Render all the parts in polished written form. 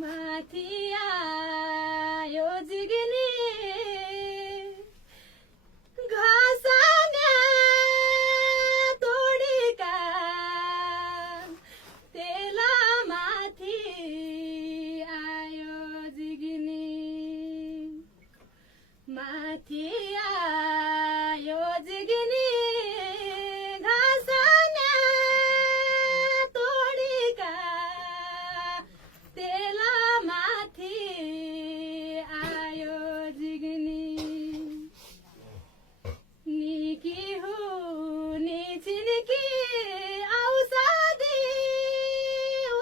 माथि आयो जिग्नी घाँसगा तोडेका तेला माथि आयो जिग्नी माथि आयो जिग्नी घाँसगा तोडेका तेला माथि आयो जिग्नी निकी हुने छिनकी औषधि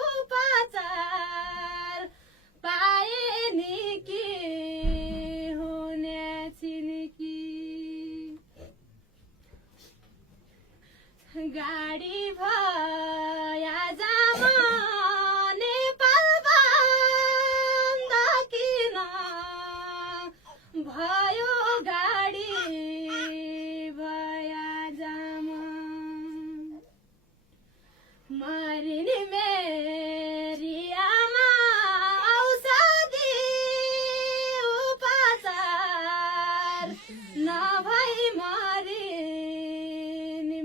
उपचार पाए निकी हुने छिनकी गाडी भया जामा नेपाल बन्द किन भयो गाडी भया जामा मरिने मेरी आमा औषधि उपचार नभई मरिने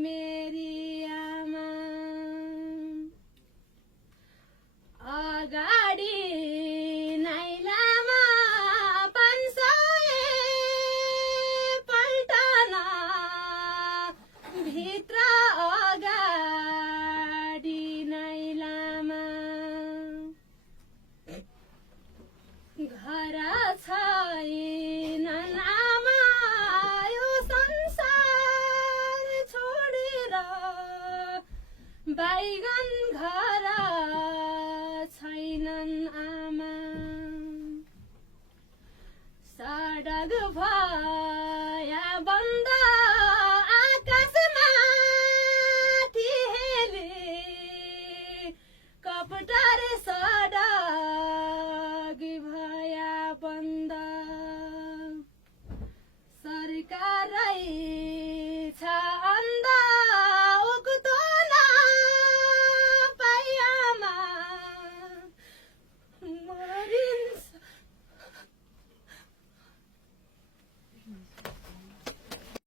मेरी आमा अगाडि नै लामा 500 पल्टन भित्र अगाडि नै लामा घर छैनन् आमा यो संसार छोडेर बैगन घर छैनन् आमा सडक